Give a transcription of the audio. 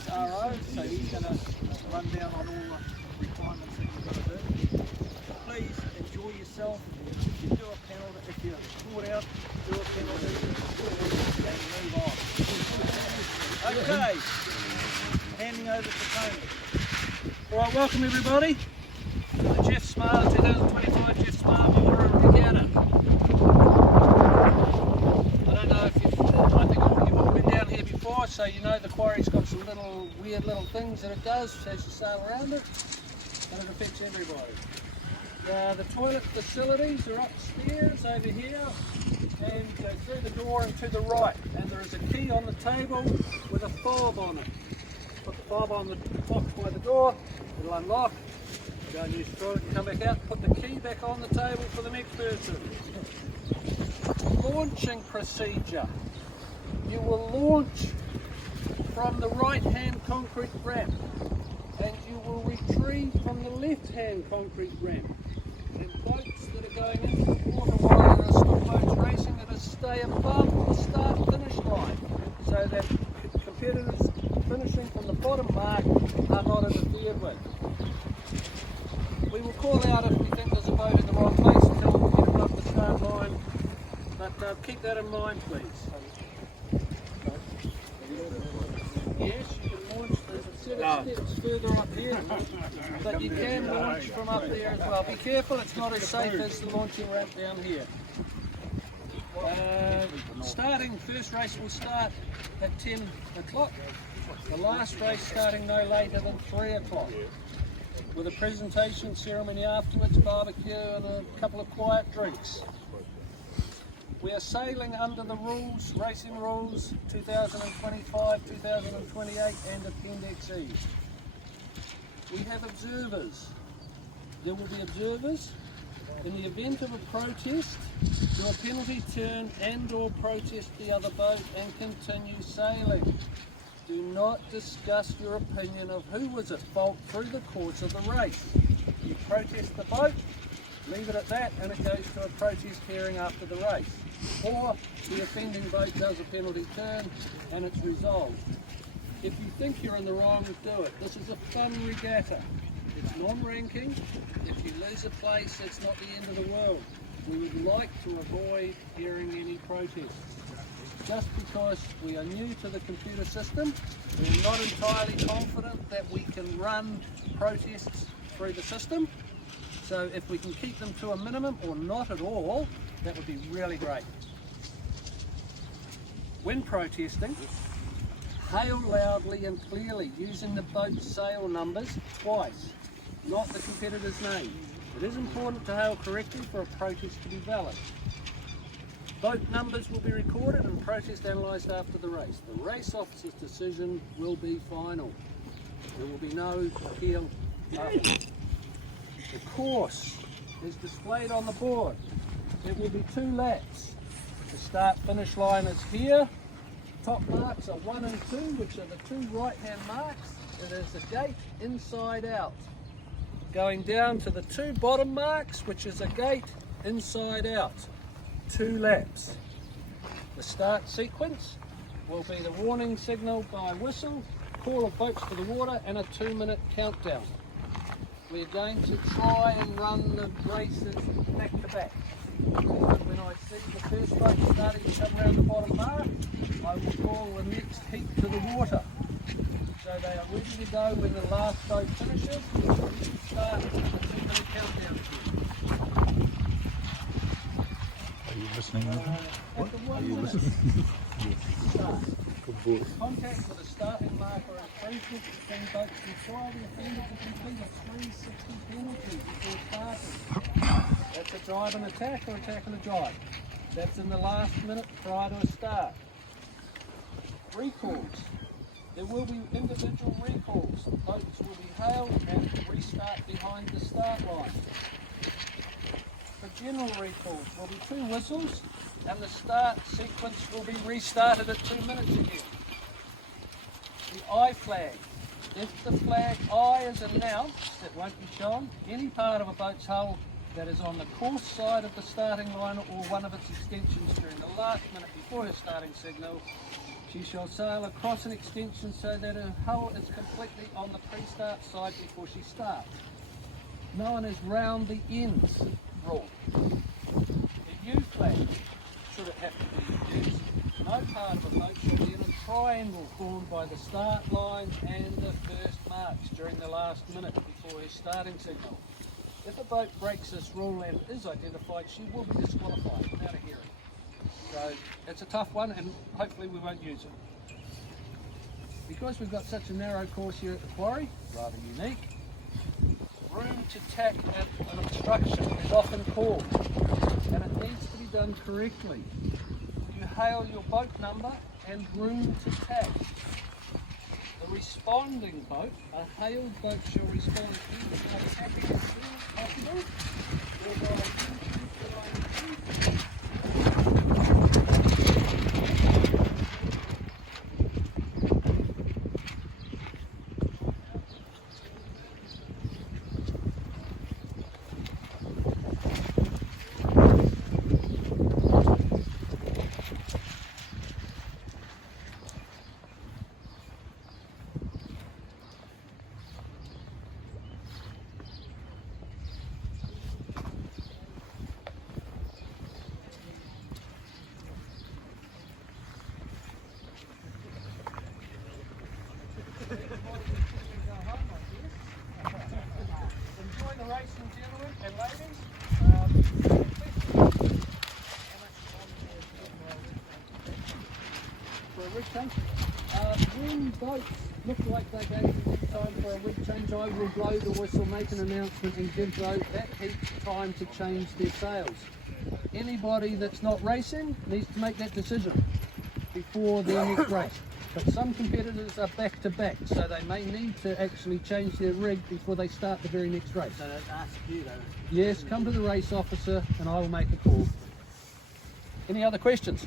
is RO, so he's going to run down on all the requirements that you've got to do. Please enjoy yourself. If you do a penalty, if you're caught out, do a penalty and move on. Okay, handing over to Tony. Alright, welcome everybody to the Geoff Smale 2025 Geoff Smale Memorial Regatta. I don't know if I think you've all been down here before, so you know the quarry's got some weird little things that it does as you sail around it, and it affects everybody. The toilet facilities are upstairs over here, and go through the door and to the right, and there is a key on the table with a fob on it. Put the fob on the box by the door, it'll unlock, go and use the toilet, come back out, put the key back on the table for the next person. Launching procedure. You will launch from the right hand concrete ramp, and you will retrieve from the left hand concrete ramp. And boats that are going into the water while there are still boats racing, that are stay above the start finish line, so that competitors finishing from the bottom mark are not interfered with. We will call out if we think there's a boat in the wrong place until we get above the start line, but keep that in mind please. Yes, you can launch, there's a set of steps further up here, but you can launch from up there as well. Be careful, it's not as safe as the launching ramp down here. First race will start at 10 o'clock. The last race starting no later than 3 o'clock. With a presentation ceremony afterwards, barbecue and a couple of quiet drinks. We are sailing under the rules, racing rules 2025, 2028 and Appendix E. We have observers. There will be observers. In the event of a protest, do a penalty turn and or protest the other boat and continue sailing. Do not discuss your opinion of who was at fault through the course of the race. You protest the boat, leave it at that, and it goes to a protest hearing after the race. Or the offending boat does a penalty turn and it's resolved. If you think you're in the wrong, do it. This is a fun regatta. It's non-ranking. If you lose a place, it's not the end of the world. We would like to avoid hearing any protests. Just because we are new to the computer system, we're not entirely confident that we can run protests through the system. So if we can keep them to a minimum or not at all, that would be really great. When protesting, hail loudly and clearly using the boat sail numbers twice, not the competitor's name. It is important to hail correctly for a protest to be valid. Boat numbers will be recorded and protest analysed after the race. The race officer's decision will be final. There will be no appeal afterwards. The course is displayed on the board. It will be 2 laps. The start finish line is here. Top marks are 1 and 2, which are the 2 right hand marks. It is a gate inside out. Going down to the 2 bottom marks, which is a gate inside out. 2 laps. The start sequence will be the warning signal by whistle, call of boats to the water, and a 2-minute countdown. We're going to try and run the races back to back. When I see the first boat starting to come around the bottom mark, I will call the next heat to the water. So they are ready to go when the last boat finishes. We start the 2-minute countdown. Are you listening? Are you listening? Start. Contact with a starting marker and infringement between boats require the offender to complete a 360 penalty before starting. That's a drive and attack or attack and a drive. That's in the last minute prior to a start. Recalls. There will be individual recalls. Boats will be hailed and restart behind the start line. For general recalls, there will be 2 whistles and the start sequence will be restarted at 2 minutes again. The I flag. If the flag I is announced, it won't be shown. Any part of a boat's hull that is on the course side of the starting line or one of its extensions during the last minute before her starting signal She shall sail across an extension so that her hull is completely on the pre-start side before she starts. Known as round the ends rule. The U flag, should it have to be used, no part of a boat shall be in a triangle formed by the start line and the first marks during the last minute before her starting signal. If a boat breaks this rule and is identified, she will be disqualified without a hearing. So it's a tough one, and hopefully we won't use it. Because we've got such a narrow course here at the quarry, rather unique, room to tack at an obstruction is often called, and it needs to be done correctly. You hail your boat number and room to tack. The responding boat, a hailed boat, shall respond either by tacking as soon as possible or by enjoy the racing, gentlemen and ladies. For a rig change. When boats look like they go time for a rig change, I will blow the whistle, make an announcement and give those that heat time to change their sails. Anybody that's not racing needs to make that decision before their next race. But some competitors are back to back, so they may need to actually change their rig before they start the very next race. So that's ask you though. Yes, come to the race officer and I will make a call. Any other questions?